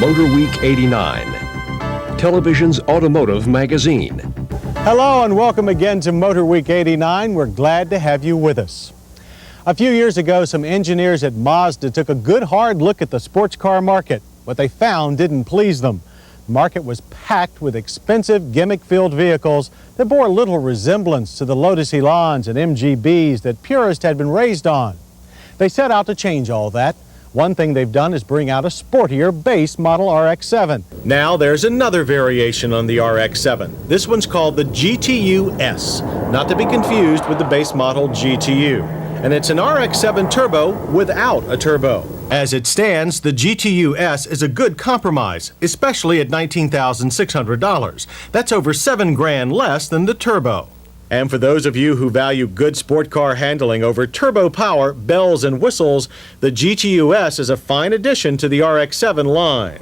MotorWeek '89, television's automotive magazine. Hello and welcome again to MotorWeek '89. We're glad to have you with us. A few years ago, some engineers at Mazda took a good hard look at the sports car market. What they found didn't please them. The market was packed with expensive, gimmick-filled vehicles that bore little resemblance to the Lotus Elans and MGBs that purists had been raised on. They set out to change all that. One thing they've done is bring out a sportier base model RX7. Now there's another variation on the RX7. This one's called the GTUs, not to be confused with the base model GTU. And it's an RX7 turbo without a turbo. As it stands, the GTUs is a good compromise, especially at $19,600. That's over $7 grand less than the turbo. And for those of you who value good sport car handling over turbo power, bells and whistles, the GTUs is a fine addition to the RX7 line.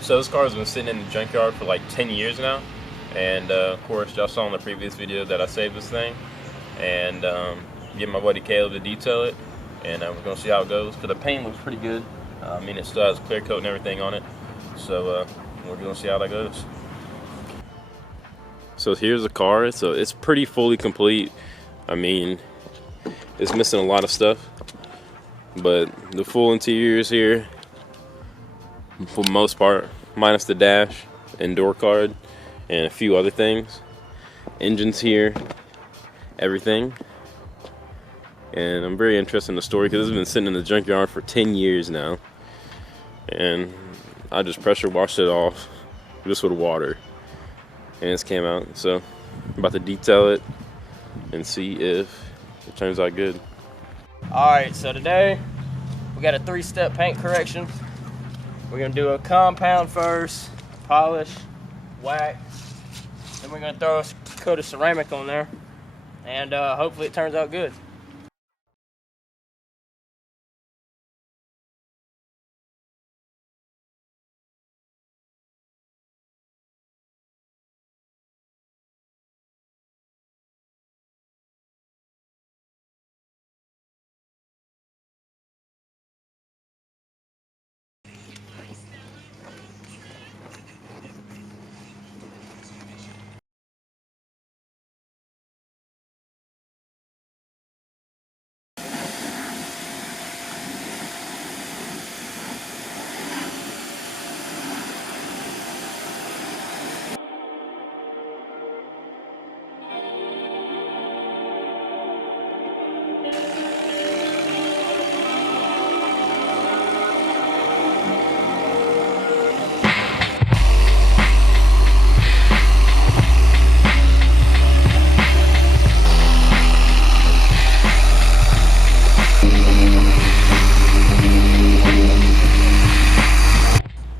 So this car has been sitting in the junkyard for like 10 years now, and of course y'all saw in the previous video that I saved this thing and get my buddy Kaleb to detail it, and we're gonna see how it goes because the paint looks pretty good. I mean, it still has clear coat and everything on it, so we're gonna see how that goes. So here's the car. So it's pretty fully complete. I mean, it's missing a lot of stuff, but the full interior is here for the most part, minus the dash and door card and a few other things. Engine's here, everything. And I'm very interested in the story because it's been sitting in the junkyard for 10 years now. And I just pressure washed it off just with water. And it's came out. So I'm about to detail it and see if it turns out good. Alright, so today we got a 3-step paint correction. We're gonna do a compound first, polish, wax, then we're gonna throw a coat of ceramic on there, and hopefully it turns out good.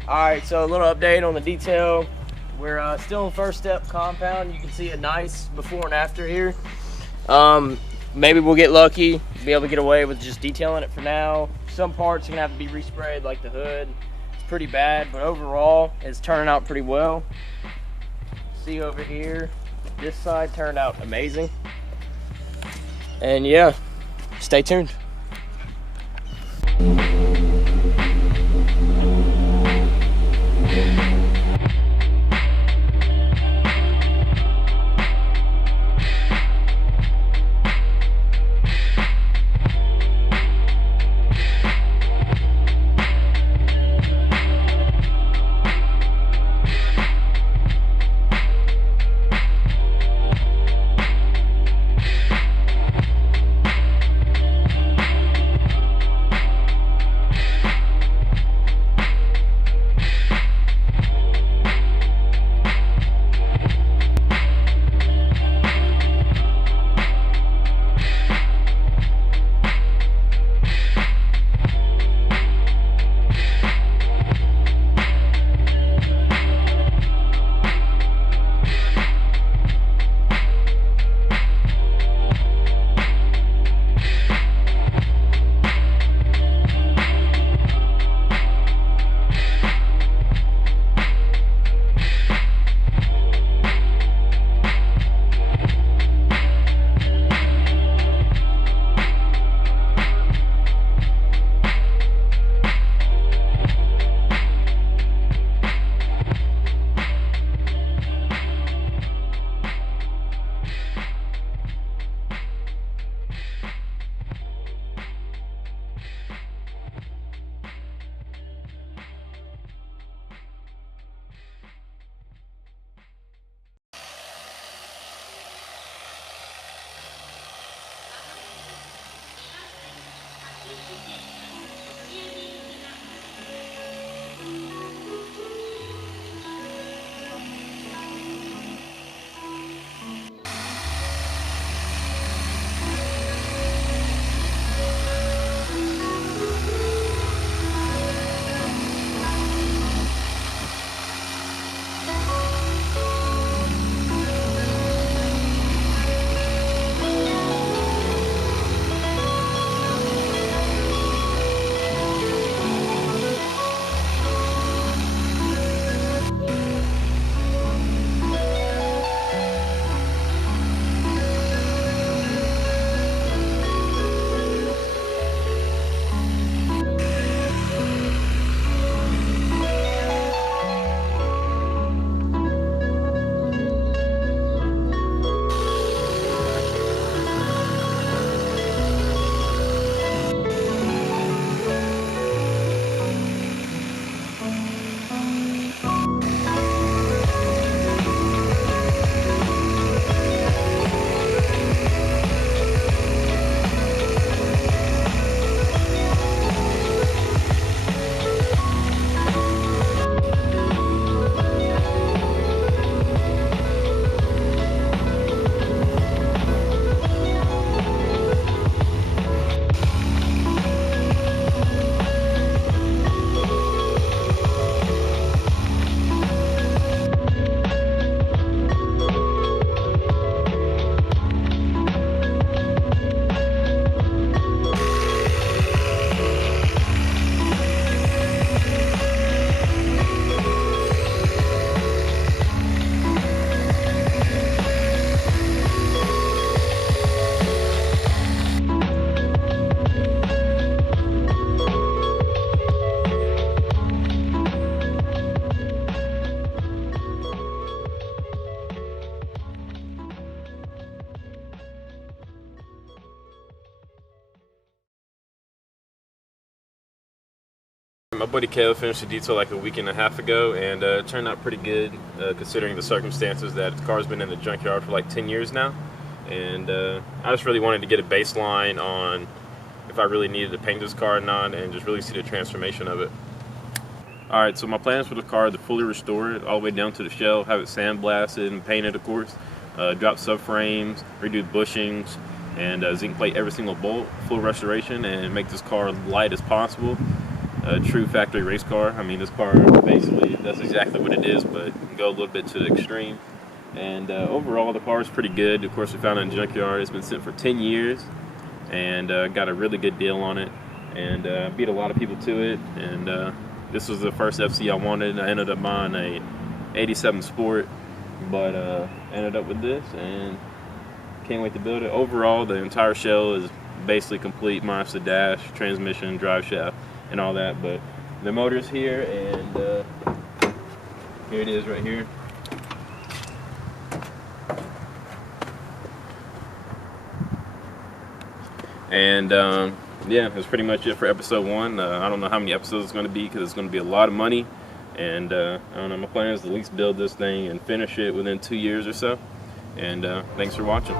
Alright, so a little update on the detail. We're still in first step compound. You can see a nice before and after here. Maybe we'll get lucky, be able to get away with just detailing it for now. Some parts are gonna have to be resprayed, like the hood. It's pretty bad, but overall it's turning out pretty well. See over here, this side turned out amazing. And yeah, stay tuned. My buddy Kaleb finished the detail like a week and a half ago, and it turned out pretty good considering the circumstances that the car's been in the junkyard for like 10 years now. And I just really wanted to get a baseline on if I really needed to paint this car or not, and just really see the transformation of it. Alright, so my plans for the car are to fully restore it all the way down to the shell, have it sandblasted and painted, of course, drop subframes, redo bushings, and zinc plate every single bolt, full restoration, and make this car light as possible. A true factory race car. I mean, this car basically does exactly what it is, but go a little bit to the extreme. And overall, the car is pretty good. Of course, we found it in the junkyard. It's been sitting for 10 years, and got a really good deal on it, and beat a lot of people to it. And this was the first FC I wanted. I ended up buying a 87 Sport, but ended up with this, and can't wait to build it. Overall, the entire shell is basically complete, minus the dash, transmission, drive shaft, and all that. But the motor's here, and here it is right here. And yeah, that's pretty much it for episode 1. I don't know how many episodes it's going to be, because it's going to be a lot of money. And I don't know, my plan is to at least build this thing and finish it within 2 years or so. And thanks for watching.